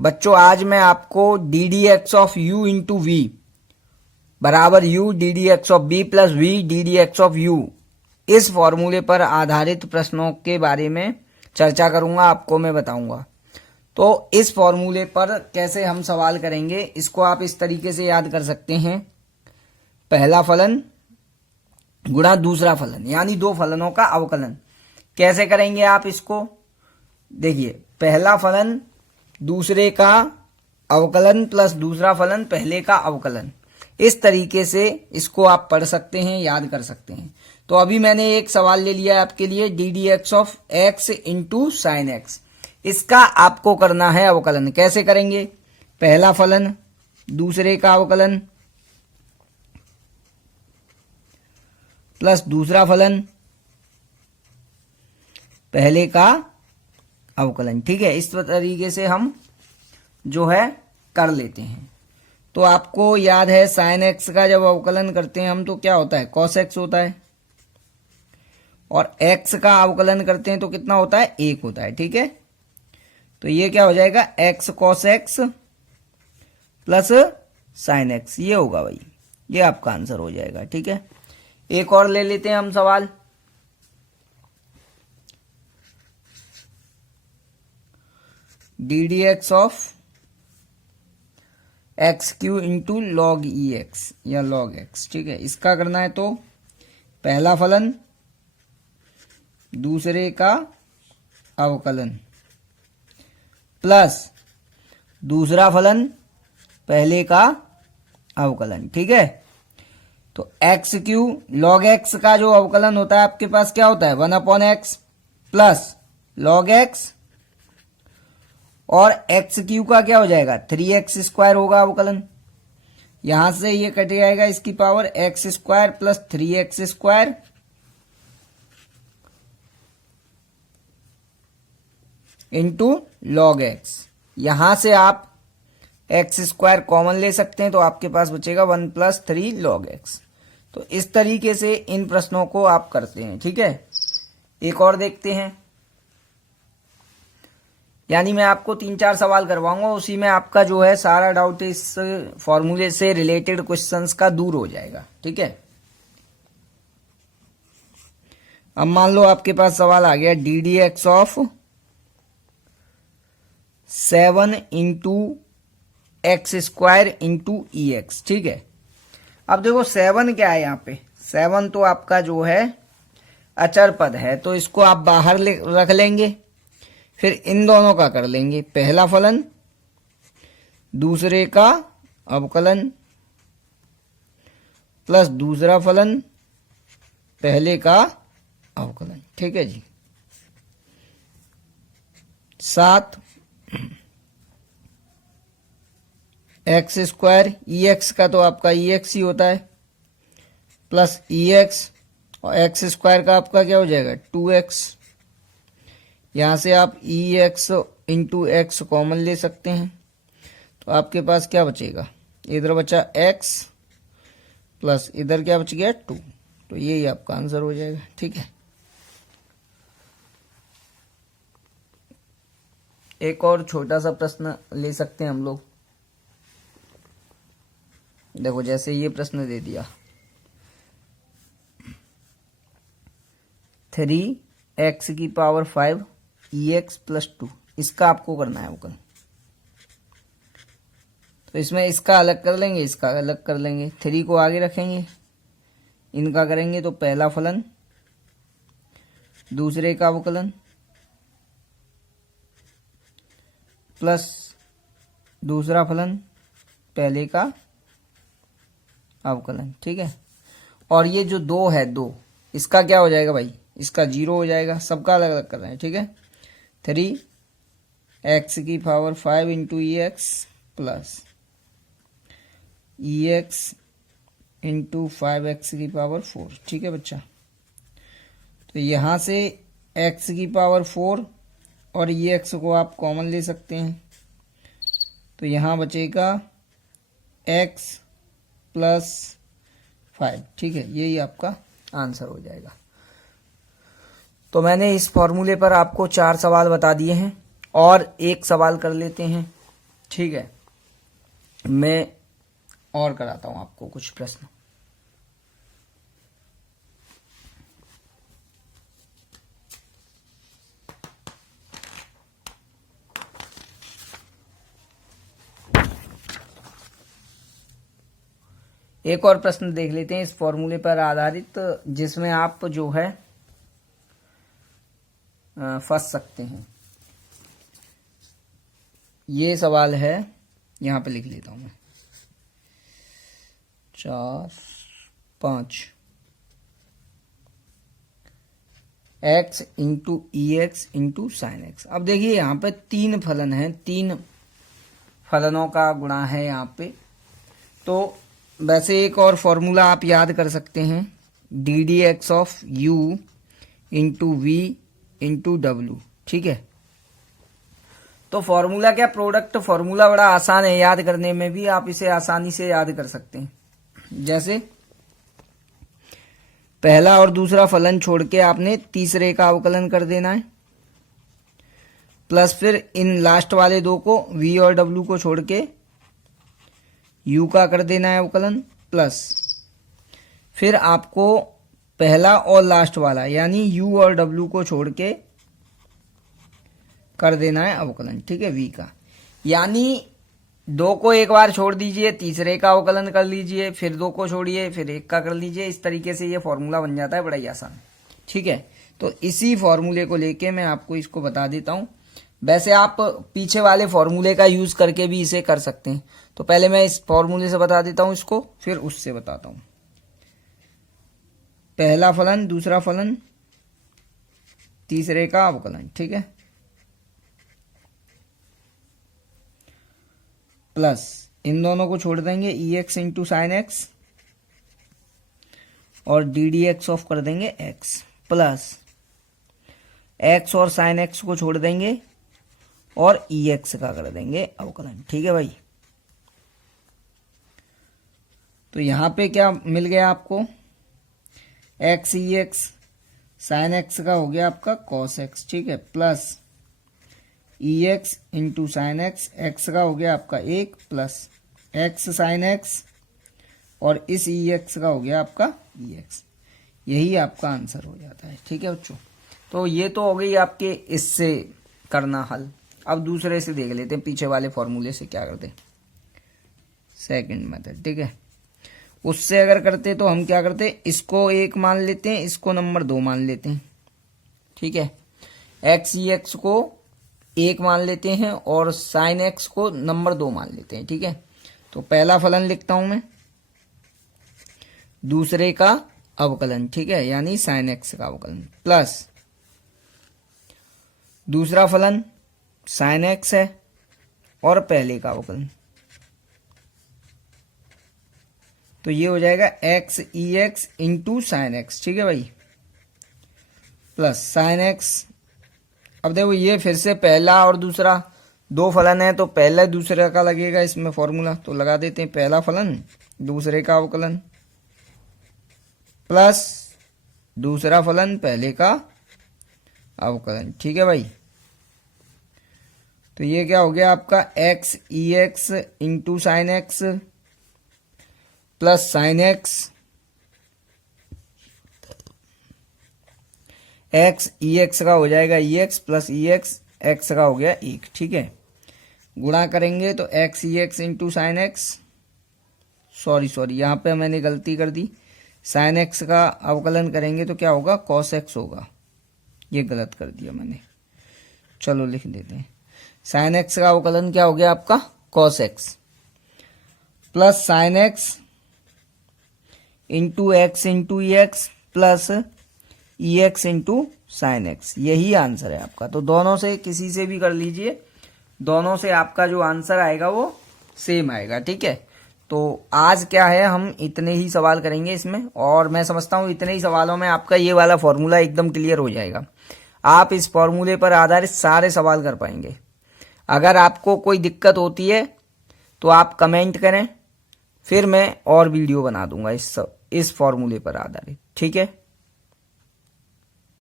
बच्चों आज मैं आपको d d x of u into v बराबर u d d x of v plus v d d x of u इस फॉर्मूले पर आधारित प्रश्नों के बारे में चर्चा करूंगा, आपको मैं बताऊंगा। तो इस फॉर्मूले पर कैसे हम सवाल करेंगे इसको आप इस तरीके से याद कर सकते हैं, पहला फलन गुणा दूसरा फलन, यानी दो फलनों का अवकलन। कैसे करेंगे आप इसको? देखिए, पहला फलन दूसरे का अवकलन प्लस दूसरा फलन पहले का अवकलन, इस तरीके से इसको आप पढ़ सकते हैं, याद कर सकते हैं। तो अभी मैंने एक सवाल ले लिया है आपके लिए, D d x of x into sine x, इसका आपको करना है अवकलन। कैसे करेंगे? पहला फलन दूसरे का अवकलन प्लस दूसरा फलन पहले का अवकलन। ठीक है, इस तरीके से हम जो है कर लेते हैं। तो आपको याद है साइन एक्स का जब अवकलन करते हैं हम तो क्या होता है? कॉस एक्स होता है, और एक्स का अवकलन करते हैं तो कितना होता है? 1 होता है। ठीक है, तो ये क्या हो जाएगा? X cos x plus sine x, ये होगा भाई, ये आपका आंसर हो जाएगा। ठीक है, एक और ले लेते हैं हम सवाल। D d x of x Q into log E x या लॉग एक्स। ठीक है, इसका करना है तो पहला फलन दूसरे का अवकलन प्लस दूसरा फलन पहले का अवकलन। ठीक है, तो एक्स क्यू लॉग एक्स का जो अवकलन होता है आपके पास क्या होता है? 1/x प्लस लॉग एक्स, और एक्स क्यू का क्या हो जाएगा? 3x² होगा अवकलन। यहां से ये कट जाएगा, इसकी power x² plus 3x² into log x. यहां से आप x² कॉमन ले सकते हैं तो आपके पास बचेगा 1 + 3 log x। तो इस तरीके से इन प्रश्नों को आप करते हैं। ठीक है, एक और देखते हैं, यानी मैं आपको 3-4 सवाल करवाऊंगा, उसी में आपका जो है सारा डाउट इस फॉर्मूले से रिलेटेड क्वेश्चंस का दूर हो जाएगा। ठीक है, अब मान लो आपके पास सवाल आ गया D d x of 7 into x² into e x. ठीक है, अब देखो 7 क्या है यहाँ पे? 7 तो आपका जो है अचर पद है, तो इसको आप बाहर रख लेंगे, फिर इन दोनों का कर लेंगे, पहला फलन दूसरे का अवकलन प्लस दूसरा फलन पहले का अवकलन। ठीक है जी, 7 x² ई एक्स का तो आपका ई एक्स ही होता है प्लस ई एक्स, और x² का आपका क्या हो जाएगा? 2x। यहां से आप ई एक्स इंटू एक्स कॉमन ले सकते हैं, तो आपके पास क्या बचेगा? इधर बचा x प्लस इधर क्या बच गया? 2। तो यही आपका आंसर हो जाएगा। ठीक है, एक और छोटा सा प्रश्न ले सकते हैं हम लोग। देखो, जैसे ये प्रश्न दे दिया 3x⁵ EX + 2, इसका आपको करना है अवकलन। तो इसमें इसका अलग कर लेंगे, इसका अलग कर लेंगे, 3 को आगे रखेंगे, इनका करेंगे तो पहला फलन दूसरे का अवकलन प्लस दूसरा फलन पहले का अवकलन। ठीक है, और ये जो 2 है 2, इसका क्या हो जाएगा भाई? इसका 0 हो जाएगा, सबका अलग अलग कर रहे हैं। ठीक है, 3x⁵ into e x plus e x into 5x⁴। ठीक है बच्चा, तो यहां से x⁴ और ई एक्स को आप कॉमन ले सकते हैं, तो यहां बचेगा x + 5। ठीक है, यही आपका आंसर हो जाएगा। तो मैंने इस फॉर्मूले पर आपको 4 सवाल बता दिए हैं, और एक सवाल कर लेते हैं। ठीक है, मैं और कराता हूं आपको कुछ प्रश्न। एक और प्रश्न देख लेते हैं इस फॉर्मूले पर आधारित, जिसमें आप जो है फंस सकते हैं। ये सवाल है, यहां पे लिख लेता हूं मैं 4, 5 x into e x into sine x. अब देखिए यहाँ पे 3 फलन हैं, 3 फलनों का गुणा है यहाँ पे। तो वैसे एक और फॉर्मूला आप याद कर सकते हैं, d d x of u into v into डब्ल्यू। ठीक है, तो फॉर्मूला क्या, प्रोडक्ट फॉर्मूला बड़ा आसान है याद करने में भी, आप इसे आसानी से याद कर सकते हैं। जैसे पहला और दूसरा फलन छोड़ के आपने तीसरे का अवकलन कर देना है, प्लस फिर इन लास्ट वाले दो को v और w को छोड़ के u का कर देना है अवकलन, प्लस फिर आपको पहला और लास्ट वाला यानी u और w को छोड़ के कर देना है अवकलन। ठीक है, v का, यानी दो को एक बार छोड़ दीजिए, तीसरे का अवकलन कर लीजिए, फिर दो को छोड़िए, फिर एक का कर लीजिए। इस तरीके से ये फॉर्मूला बन जाता है, बड़ा ही आसान। ठीक है, तो इसी फॉर्मूले को लेके मैं आपको इसको बता देता हूं। वैसे आप पीछे वाले फॉर्मूले का यूज करके भी इसे कर सकते हैं। तो पहले मैं इस फॉर्मूले से बता देता हूं इसको, फिर उससे बताता हूं। पहला फलन, दूसरा फलन, तीसरे का अवकलन। ठीक है, प्लस इन दोनों को छोड़ देंगे, ई एक्स इंटू साइन एक्स और डी डी एक्स ऑफ कर देंगे एक्स, प्लस एक्स और साइन एक्स को छोड़ देंगे और ई एक्स का कर देंगे अवकलन। ठीक है भाई, तो यहां पे क्या मिल गया आपको, x e x, sine x का हो गया आपका कॉस एक्स। ठीक है, plus e x into sine x, x का हो गया आपका 1 प्लस एक्स साइन एक्स और इस ई एक्स का हो गया आपका ई एक्स। यही आपका आंसर हो जाता है। ठीक है बच्चों, तो ये तो हो गई आपके इससे करना हल। अब दूसरे से देख लेते हैं, पीछे वाले फॉर्मूले से क्या करते हैं, सेकंड मेथड। ठीक है, उससे अगर करते तो हम क्या करते, इसको 1 मान लेते हैं, इसको नंबर 2 मान लेते हैं। ठीक है, एक्स ई एक्स को 1 मान लेते हैं और साइन एक्स को नंबर 2 मान लेते हैं। ठीक है, तो पहला फलन लिखता हूं मैं, दूसरे का अवकलन। ठीक है, यानी साइन एक्स का अवकलन, प्लस दूसरा फलन साइन एक्स है और पहले का अवकलन, तो ये हो जाएगा x e x into sine x. ठीक है भाई, प्लस साइन एक्स। अब देखो ये फिर से पहला और दूसरा 2 फलन है, तो पहला दूसरे का लगेगा इसमें फॉर्मूला, तो लगा देते हैं पहला फलन दूसरे का अवकलन प्लस दूसरा फलन पहले का अवकलन। ठीक है भाई, तो ये क्या हो गया आपका, x e x into sine x plus sine x, x e x का हो जाएगा e x plus e x, x का हो गया 1। ठीक है, गुणा करेंगे तो x e x into sine x, sorry यहाँ पे मैंने गलती कर दी, साइन एक्स का अवकलन करेंगे तो क्या होगा, कॉस एक्स होगा, ये गलत कर दिया मैंने, चलो लिख देते हैं। साइन एक्स का अवकलन क्या हो गया आपका, cos x plus sine x into x into e x plus e x into sine x, यही आंसर है आपका। तो दोनों से किसी से भी कर लीजिए, दोनों से आपका जो आंसर आएगा वो सेम आएगा। ठीक है, तो आज क्या है, हम इतने ही सवाल करेंगे इसमें, और मैं समझता हूं इतने ही सवालों में आपका ये वाला फॉर्मूला एकदम क्लियर हो जाएगा। आप इस फॉर्मूले पर आधारित सारे सवाल कर पाएंगे। अगर आपको कोई दिक्कत होती है तो आप कमेंट करें, फिर मैं और वीडियो बना दूंगा इस फॉर्मूले पर आधारित। ठीक है।